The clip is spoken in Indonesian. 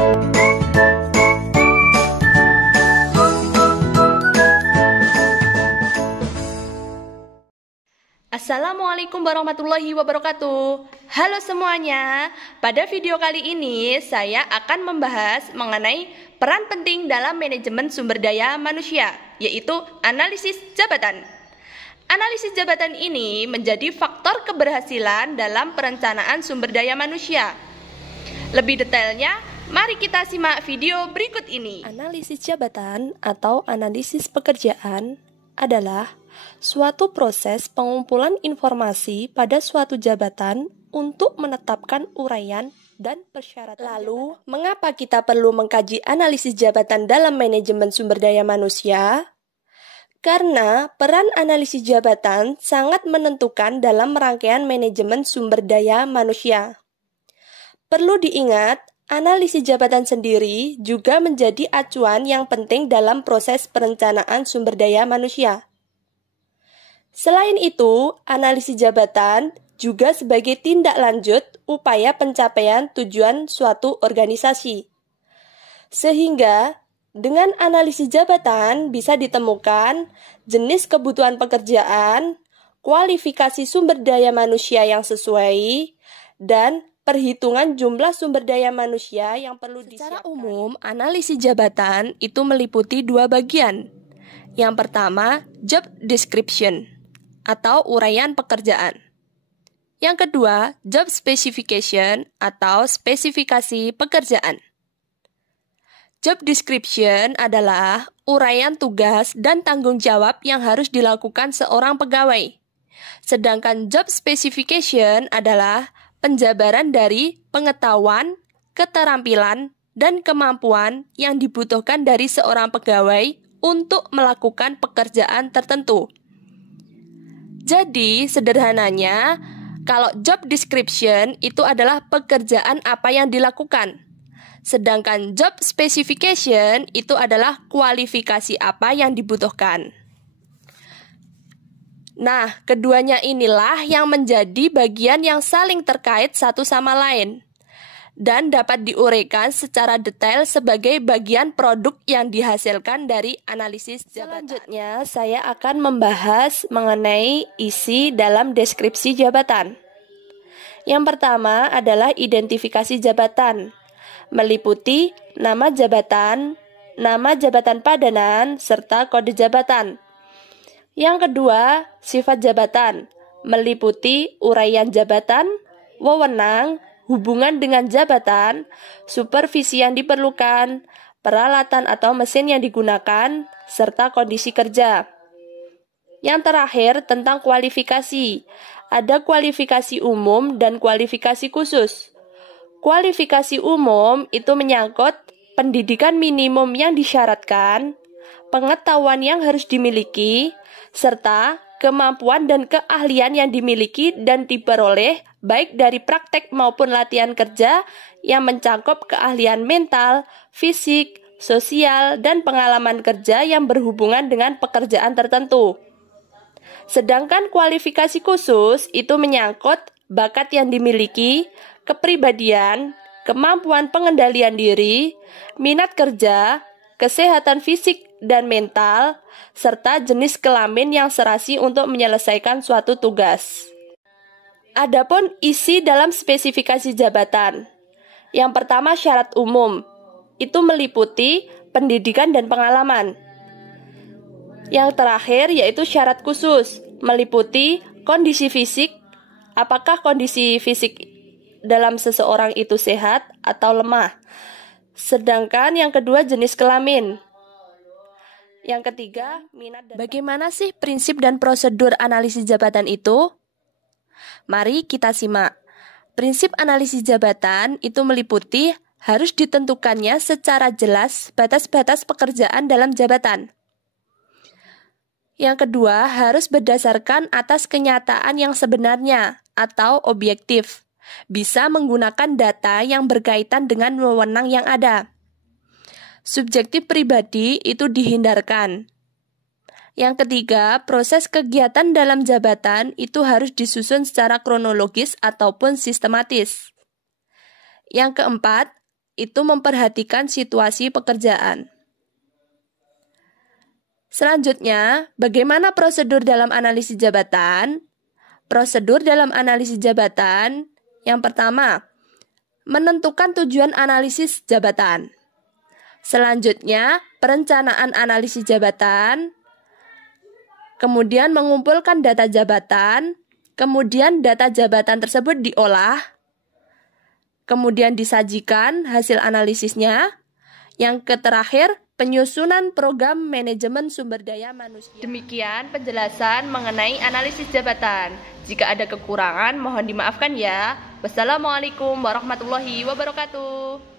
Assalamualaikum warahmatullahi wabarakatuh. Halo semuanya. Pada video kali ini saya akan membahas mengenai peran penting dalam manajemen sumber daya manusia, yaitu analisis jabatan. Analisis jabatan ini menjadi faktor keberhasilan dalam perencanaan sumber daya manusia. Lebih detailnya, mari kita simak video berikut ini. Analisis jabatan atau analisis pekerjaan adalah suatu proses pengumpulan informasi pada suatu jabatan untuk menetapkan uraian dan persyaratan. Lalu, mengapa kita perlu mengkaji analisis jabatan dalam manajemen sumber daya manusia? Karena peran analisis jabatan sangat menentukan dalam rangkaian manajemen sumber daya manusia. Perlu diingat, analisis jabatan sendiri juga menjadi acuan yang penting dalam proses perencanaan sumber daya manusia. Selain itu, analisis jabatan juga sebagai tindak lanjut upaya pencapaian tujuan suatu organisasi. Sehingga, dengan analisis jabatan bisa ditemukan jenis kebutuhan pekerjaan, kualifikasi sumber daya manusia yang sesuai, dan perhitungan jumlah sumber daya manusia yang perlu disiapkan. Secara umum, analisis jabatan itu meliputi dua bagian. Yang pertama, job description atau uraian pekerjaan. Yang kedua, job specification atau spesifikasi pekerjaan. Job description adalah uraian tugas dan tanggung jawab yang harus dilakukan seorang pegawai. Sedangkan job specification adalah penjabaran dari pengetahuan, keterampilan, dan kemampuan yang dibutuhkan dari seorang pegawai untuk melakukan pekerjaan tertentu. Jadi, sederhananya, kalau job description itu adalah pekerjaan apa yang dilakukan. Sedangkan job specification itu adalah kualifikasi apa yang dibutuhkan. Nah, keduanya inilah yang menjadi bagian yang saling terkait satu sama lain dan dapat diuraikan secara detail sebagai bagian produk yang dihasilkan dari analisis jabatan. Selanjutnya, saya akan membahas mengenai isi dalam deskripsi jabatan. Yang pertama adalah identifikasi jabatan, meliputi nama jabatan padanan, serta kode jabatan. Yang kedua, sifat jabatan, meliputi uraian jabatan, wewenang, hubungan dengan jabatan, supervisi yang diperlukan, peralatan atau mesin yang digunakan, serta kondisi kerja. Yang terakhir, tentang kualifikasi. Ada kualifikasi umum dan kualifikasi khusus. Kualifikasi umum itu menyangkut pendidikan minimum yang disyaratkan, pengetahuan yang harus dimiliki, serta kemampuan dan keahlian yang dimiliki dan diperoleh baik dari praktek maupun latihan kerja yang mencakup keahlian mental, fisik, sosial, dan pengalaman kerja yang berhubungan dengan pekerjaan tertentu. Sedangkan kualifikasi khusus itu menyangkut bakat yang dimiliki, kepribadian, kemampuan pengendalian diri, minat kerja, kesehatan fisik dan mental, serta jenis kelamin yang serasi untuk menyelesaikan suatu tugas. Adapun isi dalam spesifikasi jabatan. Yang pertama, syarat umum. Itu meliputi pendidikan dan pengalaman. Yang terakhir yaitu syarat khusus, meliputi kondisi fisik, apakah kondisi fisik dalam seseorang itu sehat atau lemah. Sedangkan yang kedua, jenis kelamin. Yang ketiga, minat dan... Bagaimana sih prinsip dan prosedur analisis jabatan itu? Mari kita simak. Prinsip analisis jabatan itu meliputi harus ditentukannya secara jelas batas-batas pekerjaan dalam jabatan. Yang kedua, harus berdasarkan atas kenyataan yang sebenarnya atau objektif. Bisa menggunakan data yang berkaitan dengan wewenang yang ada. Subjektif pribadi itu dihindarkan. Yang ketiga, proses kegiatan dalam jabatan itu harus disusun secara kronologis ataupun sistematis. Yang keempat, itu memperhatikan situasi pekerjaan. Selanjutnya, bagaimana prosedur dalam analisis jabatan? Prosedur dalam analisis jabatan yang pertama, menentukan tujuan analisis jabatan. Selanjutnya, perencanaan analisis jabatan, kemudian mengumpulkan data jabatan, kemudian data jabatan tersebut diolah, kemudian disajikan hasil analisisnya. Yang terakhir, penyusunan program manajemen sumber daya manusia. Demikian penjelasan mengenai analisis jabatan. Jika ada kekurangan, mohon dimaafkan ya. Wassalamualaikum warahmatullahi wabarakatuh.